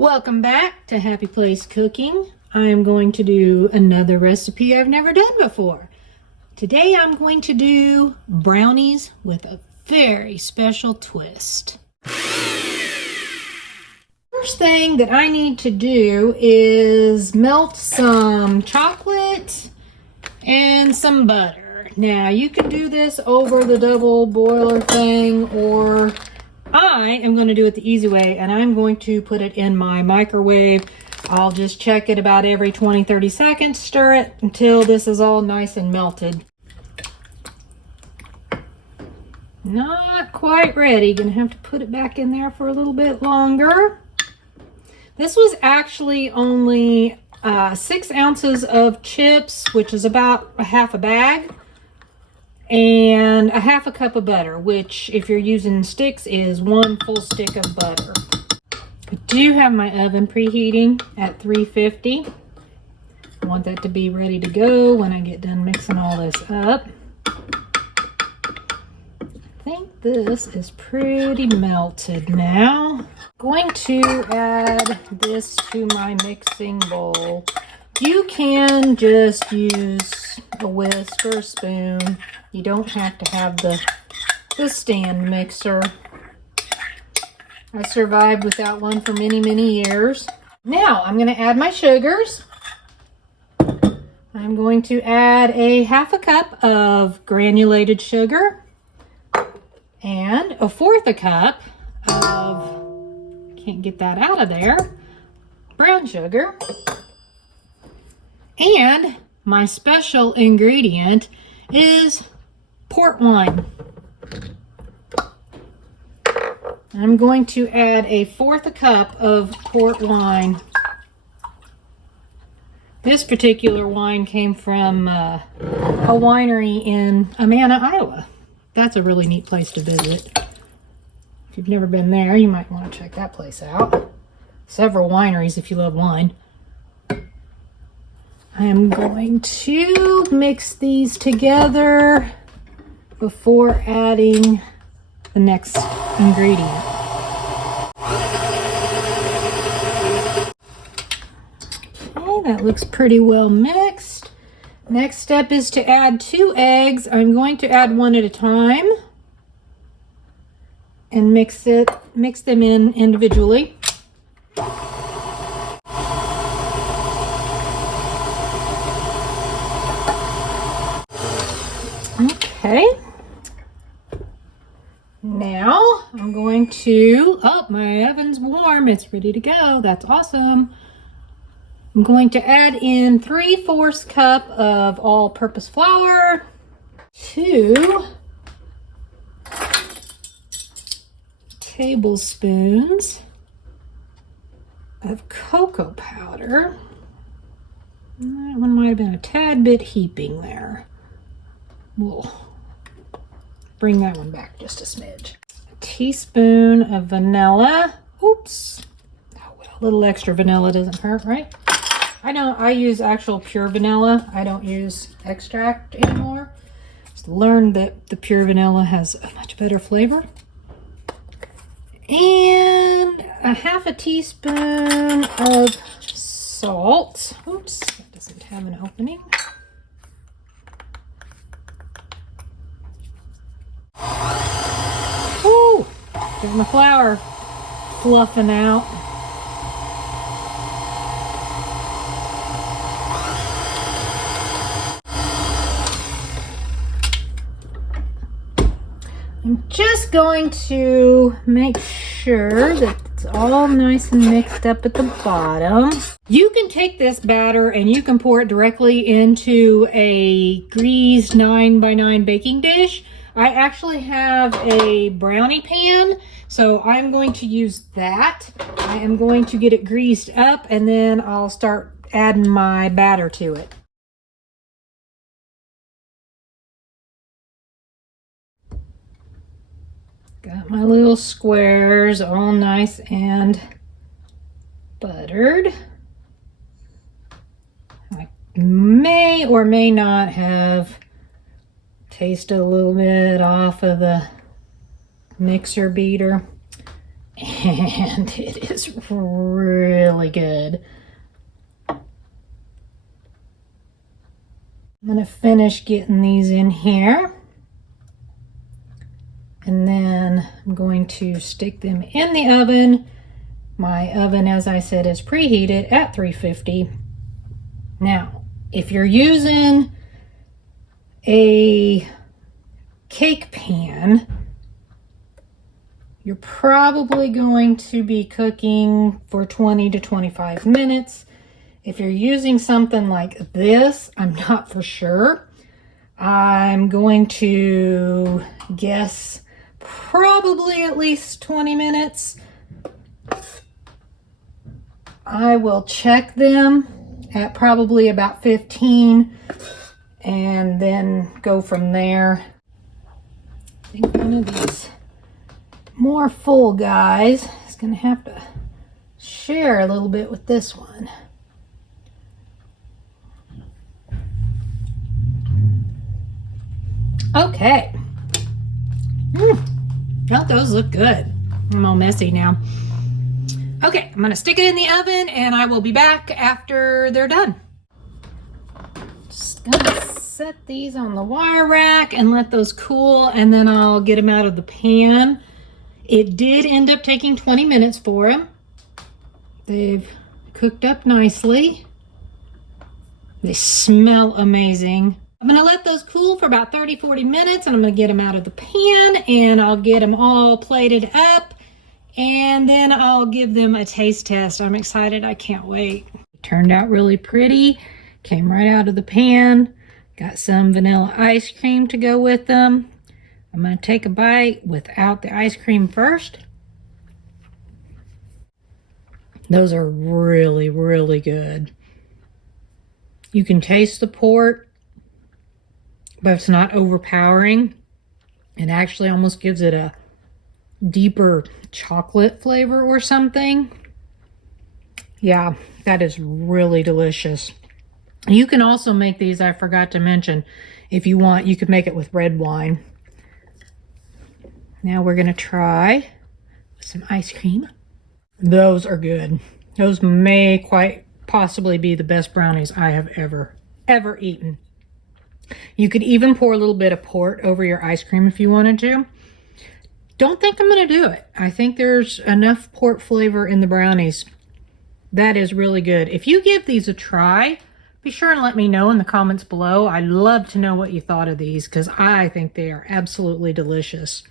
Welcome back to Happy Place Cooking. I am going to do another recipe I've never done before. Today I'm going to do brownies with a very special twist. First thing that I need to do is melt some chocolate and some butter. Now you can do this over the double boiler thing, or I am going to do it the easy way, and I'm going to put it in my microwave. I'll just check it about every 20-30 seconds, stir it until this is all nice and melted. Not quite ready. Gonna have to put it back in there for a little bit longer. This was actually only 6 ounces of chips, which is about a half a bag, and a half a cup of butter, which if you're using sticks is 1 full stick of butter. I do have my oven preheating at 350. I want that to be ready to go when I get done mixing all this up. I think this is pretty melted now. Going to add this to my mixing bowl. You can just use a whisk or a spoon. You don't have to have the stand mixer. I survived without one for many, many years. Now I'm going to add my sugars. I'm going to add a half a cup of granulated sugar and a 1/4 cup of, can't get that out of there, brown sugar. And my special ingredient is port wine. I'm going to add a 1/4 cup of port wine. This particular wine came from a winery in Amana, Iowa. That's a really neat place to visit. If you've never been there, you might want to check that place out. Several wineries if you love wine. I am going to mix these together before adding the next ingredient. Okay, that looks pretty well mixed. Next step is to add 2 eggs. I'm going to add 1 at a time and mix them in individually. Okay, now I'm going to, oh, my oven's warm, it's ready to go, that's awesome. I'm going to add in 3/4 cup of all-purpose flour, 2 tablespoons of cocoa powder. That one might have been a tad bit heaping there. We'll bring that one back just a smidge. A teaspoon of vanilla. Oops. Oh, well, a little extra vanilla doesn't hurt, right? I know I use actual pure vanilla. I don't use extract anymore. Just learned that the pure vanilla has a much better flavor. And a half a teaspoon of salt. Oops, that doesn't have an opening. Woo! There's my flour fluffing out. I'm just going to make sure that it's all nice and mixed up at the bottom. You can take this batter and you can pour it directly into a greased 9x9 baking dish. I actually have a brownie pan, so I'm going to use that. I am going to get it greased up and then I'll start adding my batter to it. Got my little squares all nice and buttered. I may or may not have tasted a little bit off of the mixer beater. and it is really good. I'm gonna finish getting these in here. And then I'm going to stick them in the oven. My oven, as I said, is preheated at 350. Now, if you're using a cake pan, you're probably going to be cooking for 20 to 25 minutes. If you're using something like this, I'm not for sure. I'm going to guess probably at least 20 minutes. I will check them at probably about 15 and then go from there. I think one of these more full guys is going to have to share a little bit with this one. Okay. Well, those look good. I'm all messy now. Okay, I'm gonna stick it in the oven and I will be back after they're done. Just gonna set these on the wire rack and let those cool, and then I'll get them out of the pan. It did end up taking 20 minutes for them. They've cooked up nicely. They smell amazing. I'm gonna let those cool for about 30-40 minutes, and I'm gonna get them out of the pan and I'll get them all plated up, and then I'll give them a taste test. I'm excited, I can't wait. It turned out really pretty, came right out of the pan. Got some vanilla ice cream to go with them. I'm gonna take a bite without the ice cream first. Those are really, really good. You can taste the port, but it's not overpowering. It actually almost gives it a deeper chocolate flavor or something. Yeah, that is really delicious. You can also make these, I forgot to mention, if you want, you could make it with red wine. Now we're gonna try some ice cream. Those are good. Those may quite possibly be the best brownies I have ever eaten. You could even pour a little bit of port over your ice cream if you wanted to. Don't think I'm going to do it. I think there's enough port flavor in the brownies. That is really good. If you give these a try, be sure and let me know in the comments below. I'd love to know what you thought of these because I think they are absolutely delicious.